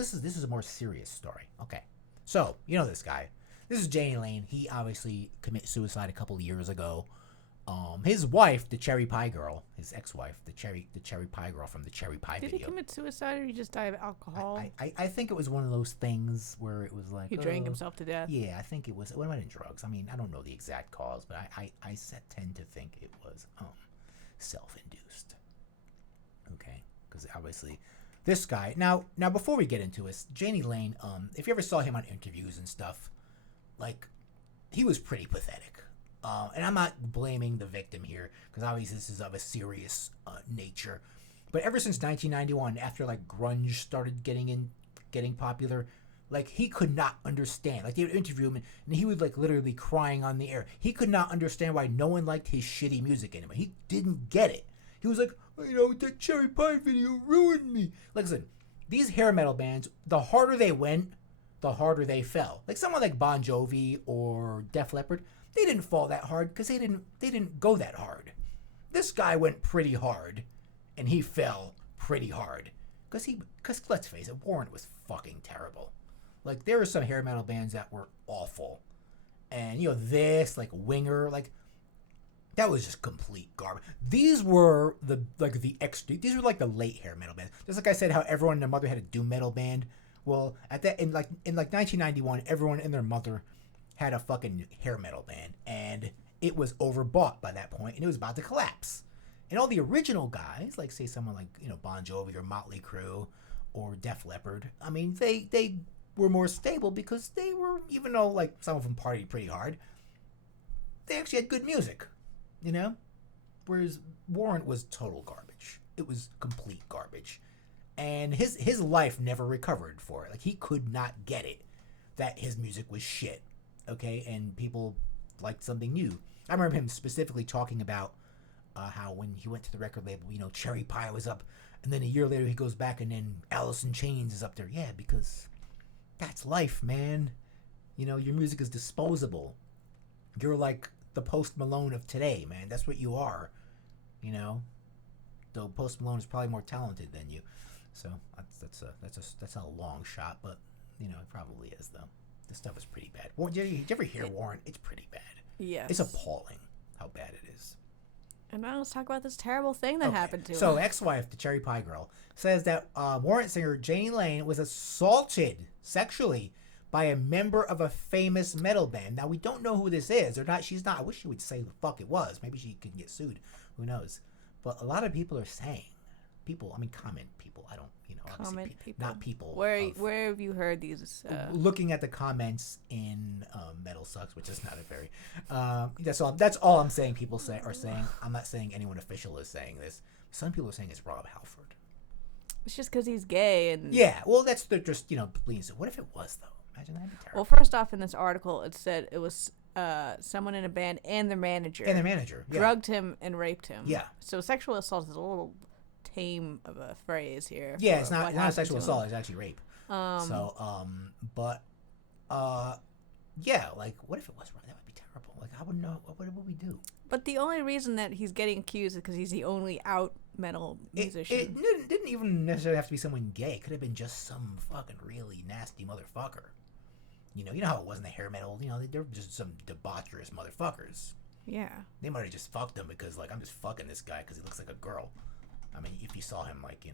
this is a more serious story. Okay, so you know this guy. This is Jani Lane. He obviously committed suicide a couple of years ago. His wife, the cherry pie girl, his ex-wife, the cherry pie girl from the cherry pie video. Did he commit suicide or did he just die of alcohol? I think it was one of those things where it was like he drank himself to death. Yeah, I think it was. It went in drugs. I mean, I don't know the exact cause, but I tend to think it was self-induced. Okay, because obviously this guy. Now before we get into this, Jani Lane. If you ever saw him on interviews and stuff, like he was pretty pathetic. And I'm not blaming the victim here because obviously this is of a serious nature. But ever since 1991, after like grunge started getting popular, like he could not understand. Like they would interview him and he would like literally crying on the air. He could not understand why no one liked his shitty music anymore. He didn't get it. He was like, that cherry pie video ruined me. Like listen, these hair metal bands, the harder they went, the harder they fell. Like someone like Bon Jovi or Def Leppard. They didn't fall that hard because they didn't go that hard. This guy went pretty hard, and he fell pretty hard. Because let's face it, Warrant was fucking terrible. Like there were some hair metal bands that were awful, and this like Winger, like that was just complete garbage. These were these were like the late hair metal bands. Just like I said, how everyone and their mother had a doom metal band. Well, in 1991, everyone and their mother had a fucking hair metal band, and it was overbought by that point, and it was about to collapse. And all the original guys, like say someone like Bon Jovi or Motley Crue or Def Leppard, I mean they were more stable because they were, even though like some of them partied pretty hard, they actually had good music, Whereas Warrant was total garbage. It was complete garbage, and his life never recovered for it. Like he could not get it that his music was shit. Okay, and people liked something new. I remember him specifically talking about how when he went to the record label, Cherry Pie was up, and then a year later he goes back and then Alice in Chains is up there. Yeah, because that's life, man. Your music is disposable. You're like the Post Malone of today, man. That's what you are. Though Post Malone is probably more talented than you, so that's a long shot, but it probably is though. This stuff is pretty bad. Did you ever hear Warrant? It's pretty bad. Yes. It's appalling how bad it is. And now let's talk about this terrible thing that happened to him. So, ex-wife, the cherry pie girl, says that Warrant singer Jani Lane was assaulted sexually by a member of a famous metal band. Now, we don't know who this is. Or not. She's not. I wish she would say who the fuck it was. Maybe she could get sued. Who knows? But a lot of people are saying. Comment people. I don't, comment people. Not people. Where have you heard these? Looking at the comments in Metal Sucks, which is not a very. That's all I'm saying. People are saying. I'm not saying anyone official is saying this. Some people are saying it's Rob Halford. It's just because he's gay and. Yeah, well, they're just bleeding. So what if it was though? Imagine that'd be terrible. Well, first off, in this article, it said it was someone in a band and their manager. Yeah. Drugged him and raped him. Yeah. So sexual assault is a little tame of a phrase here. Yeah, it's not sexual assault. It's actually rape. Yeah, like what if it was wrong? That would be terrible. Like I wouldn't know. What would we do? But the only reason that he's getting accused is because he's the only out metal musician. It didn't even necessarily have to be someone gay. It could have been just some fucking really nasty motherfucker. You know how it was in the hair metal. They're just some debaucherous motherfuckers. Yeah. They might have just fucked him because like I'm just fucking this guy because he looks like a girl. I mean, if you saw him, like,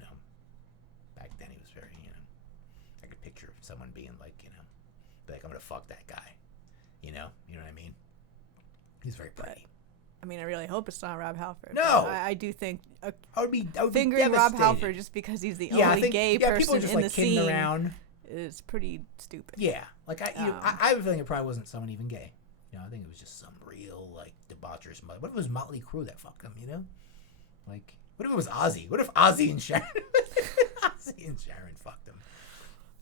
back then he was very, I could picture someone being like, I'm going to fuck that guy. You know what I mean? He's very pretty. I mean, I really hope it's not Rob Halford. No! I do think I would be fingering Rob Halford just because he's the only gay person people are just, in like, the scene around. Is pretty stupid. Yeah. Like, I have a feeling it probably wasn't someone even gay. I think it was just some real, like, debaucherous mother. What if it was Motley Crue that fucked him, Like... What if it was Ozzy? What if Ozzy and Sharon fucked him?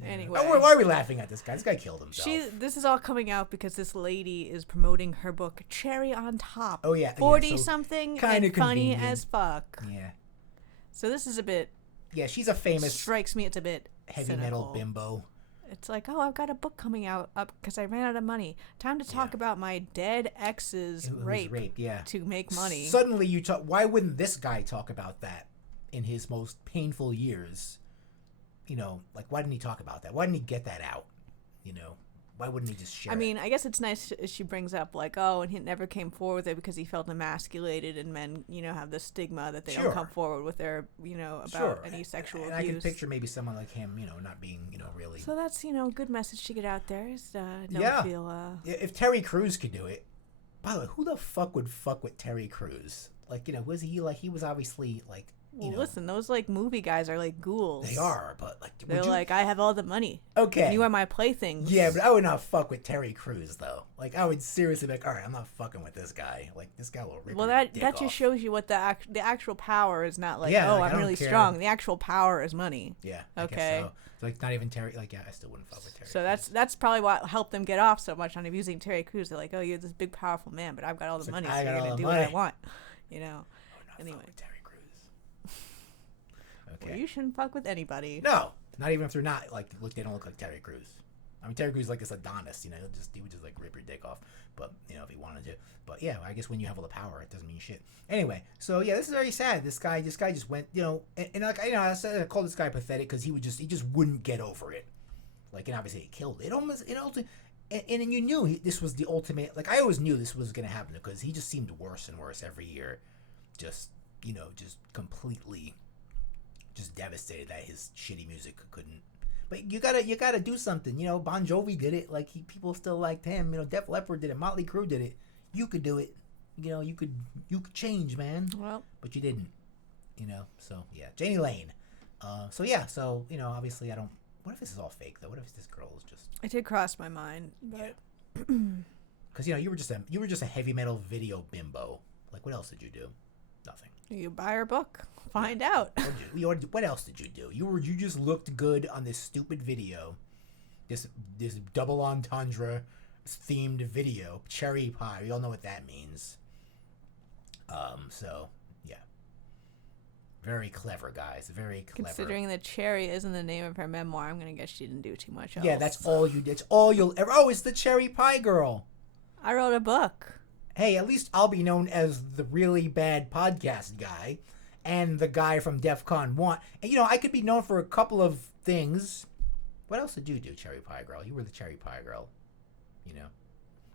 Anyway. Why are we laughing at this guy? This guy killed himself. This is all coming out because this lady is promoting her book, Cherry on Top. Oh, yeah. 40-something and funny as fuck. Yeah. So this is a bit... Yeah, she's a famous... Strikes me it's a bit heavy cynical. metal bimbo. It's like, I've got a book coming out up because I ran out of money. Time to talk about my dead ex's rape to make money. Suddenly you talk... Why wouldn't this guy talk about that in his most painful years? like, why didn't he talk about that? Why didn't he get that out? Why wouldn't he just share I mean, I guess it's nice she brings up, like, oh, and he never came forward with it because he felt emasculated, and men, have this stigma that they don't come forward with their, about any sexual abuse. And I can picture maybe someone like him, not being, really. So that's, good message to get out there is don't feel. If Terry Crews could do it. By the way, who the fuck would fuck with Terry Crews? Like, was he like, he was obviously like. Listen, those like movie guys are like ghouls. They are, but like they're like, I have all the money. Okay, and you are my playthings. Yeah, but I would not fuck with Terry Crews though. Like, I would seriously be like, all right, I'm not fucking with this guy. Like, this guy will rip. Well, that just shows you what the actual power is. Not like, I'm really strong. The actual power is money. Yeah. Okay. So like, not even Terry. Like, yeah, I still wouldn't fuck with Terry. So that's probably what helped them get off so much on abusing Terry Crews. They're like, oh, you're this big powerful man, but I've got all the money, so you're gonna do what I want. Anyway. Okay. Well, you shouldn't fuck with anybody. No, not even if they're not like they don't look like Terry Crews. I mean, Terry Crews is like this Adonis, he would just like rip your dick off, but if he wanted to. But yeah, I guess when you have all the power, it doesn't mean shit. Anyway, so yeah, this is very sad. This guy just went, and like I called this guy pathetic because he just wouldn't get over it. Like, and obviously it killed it. And you knew this was the ultimate. Like, I always knew this was gonna happen because he just seemed worse and worse every year. Just completely. Just devastated that his shitty music couldn't. But you gotta do something. Bon Jovi did it. Like, people still liked him. Def Leppard did it. Motley Crue did it. You could do it. You could change, man. Well, but you didn't. So yeah, Jani Lane. Obviously I don't. What if this is all fake though? What if this girl is just? It did cross my mind, but because you were just a heavy metal video bimbo. Like, what else did you do? Nothing. You buy her book. Find out. What else did you do? You just looked good on this stupid video, this double entendre themed video, cherry pie. We all know what that means. So yeah, very clever, guys. Very clever. Considering that cherry isn't the name of her memoir, I'm gonna guess she didn't do too much else. Yeah, that's all you did. It's all you'll ever. Oh, it's the cherry pie girl. I wrote a book. Hey, at least I'll be known as the really bad podcast guy and the guy from DEF CON 1. And, I could be known for a couple of things. What else did you do, Cherry Pie Girl? You were the Cherry Pie Girl.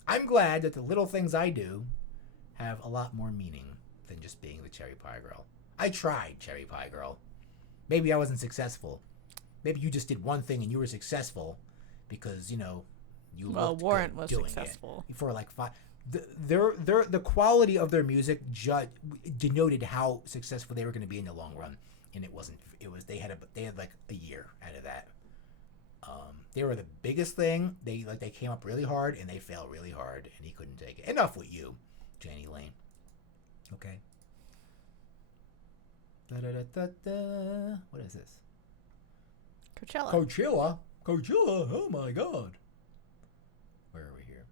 I'm glad that the little things I do have a lot more meaning than just being the Cherry Pie Girl. I tried, Cherry Pie Girl. Maybe I wasn't successful. Maybe you just did one thing and you were successful because, you looked Warrant good was doing successful. It for like 5... The quality of their music denoted how successful they were going to be in the long run, and it wasn't. It was they had like a year out of that. They were the biggest thing. They came up really hard and they fell really hard, and he couldn't take it. Enough with you, Jani Lane. Okay. What is this? Coachella. Oh my God. Where are we here?